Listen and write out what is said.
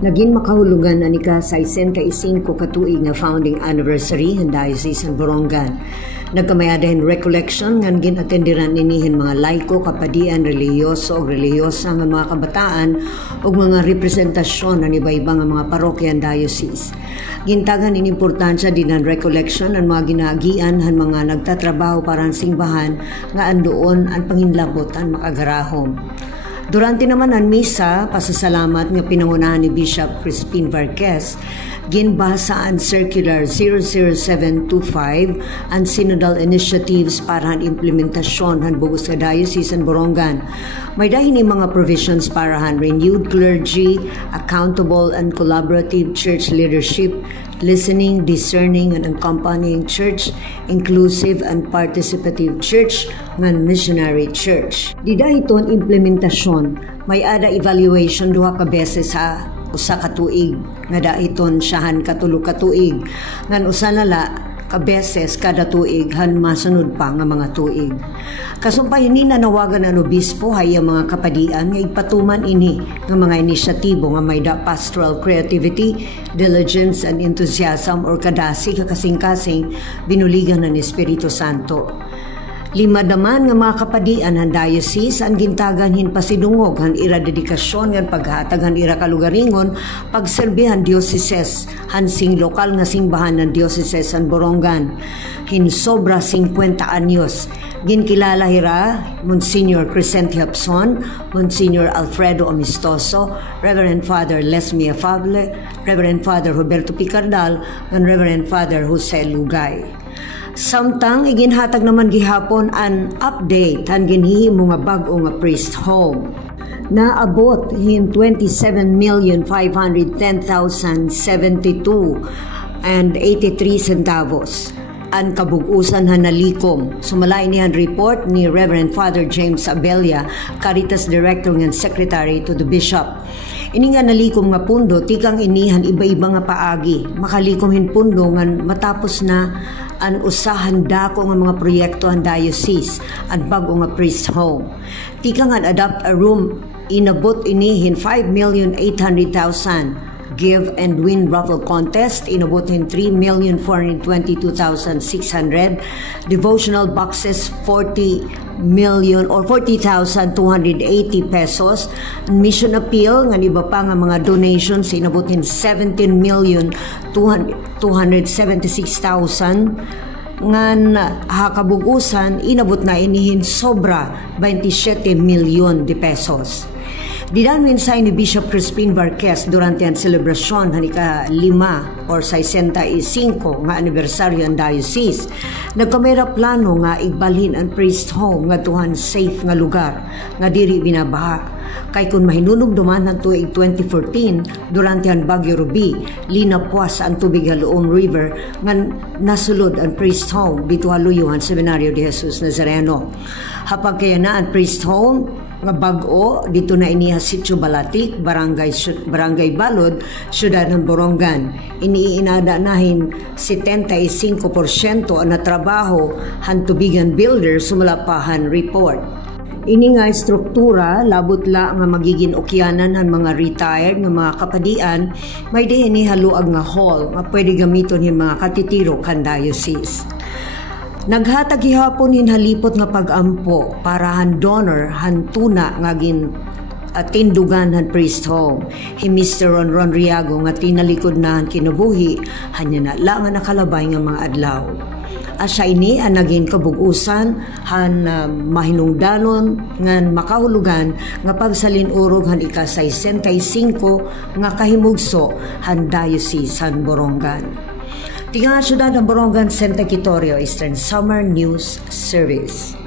Naging makahulugan na ika sa 65 katuig nga founding anniversary ng Diocese ng Borongan. Nagkamayadahin recollection nga ginatendiran ninihin mga laiko, kapadian, reliyoso o reliyosa nga mga kabataan o mga representasyon ng iba-iba nga mga parokya ng diocese. Gintagan in importansya din ang recollection ng mga ginaagian ng mga nagtatrabaho para ang simbahan nga andoon ang panginlabot ang makagarahom. Durante naman ang misa, pasasalamat nga pinangunahan ni Bishop Crispin Varquez, ginbasa ang Circular 00725 ang synodal initiatives para ang implementasyon ng bugos sa Diocese ng Borongan. May dahil ni mga provisions para ang renewed clergy, accountable and collaborative church leadership, listening, discerning and accompanying church, inclusive and participative church, ng missionary church. Dida ito ang implementasyon, may ada evaluation duha ka beses sa usa ka tuig nga daiton siyahan katulo ka tuig ngan usa nala ka beses kada tuig han masunod pa nga mga tuig. Kasumpay ni nanawagan ang obispo hayang mga kapadian nga ipatuman ini nga mga inisyatibo nga may pastoral creativity, diligence and enthusiasm or kadasi kakasing-kasing binuligan ng Espiritu Santo. 5 naman nga mga kapadian han diocese ang gintagan hin pasidungog han ira dedikasyon ngan paghatag han ira kalugaringon pagserbihan dioceses han sing lokal nga simbahan ng dioceses san Borongan hin sobra 50 anyos. Ginkilala hira Monsignor Crescencio Hapson, Monsignor Alfredo Amistoso, Reverend Father Lesmie Afable, Reverend Father Roberto Picardal, and Reverend Father Jose Lugay. Samtang iginhatag naman gihapon an update han ginhimo nga bag-o nga priest home. Naabot hin 27,510,072 and 83 centavos. Ang kabugusan han nalikom. Sumalay niyan report ni Reverend Father James Abella, Caritas Director and Secretary to the Bishop. Ini nga nalikom nga pundo, tikang inihan iba-iba nga paagi. Makalikom hin pundo nga matapos na ang usahan dako nga mga proyekto ang diocese at bago nga priest home. Tikang nga adapt a room, inabot inihin 5,800,000. Give and win raffle contest, inabutin 3,422,600. Devotional boxes 40,280 pesos. Mission appeal nga iba pa nga mga donations inabutin 17,276,000. Ngan hakabugusan inabot na inihin sobra 27 milyon de pesos. Didan minsay ni Bishop Crispin Varquez durante ang selebrasyon ng ika-5 or 65 nga anibersaryo ng diocese. Nagkamera plano nga igbalhin ang priest home nga tuhan safe nga lugar nga diri binabaha. Kay kun mahinulog duman ng tuig 2014 durante ang Bagyo Ruby, linapuas ang tubig Haloong River nga nasulod ang priest home dito haluyuhan Seminario de Jesus Nazareno. Hapag kaya na ang priest home nga bag-o dito na iniha Sitio Balatik, Barangay Balod, Siyudad ng Borongan. Iniinada nahin 75% na trabaho han tubigan builder sumalapahan report. Ini nga struktura labot la nga magiging okyanan han mga retired nga mga kapadian, may dihin ni haluag nga hall nga pwede gamiton hin mga katitiro kan diocese. Naghatag gihapon hin halipot nga pagampo para han donor han tuna nga gin tindugan han priest home. Hi Mr. Ron Riago nga tinalikod na han kinabuhi hanya na lang nga nakalabay nga mga adlaw. Asya ini ang naging kabugusan han mahinungdanon nga makahulugan nga pagsalinurog han ika-65 nga kahimugso han diocese han Borongan. Tinga Siyudad ng Borongan, Santa Quitorio, Eastern Summer News Service.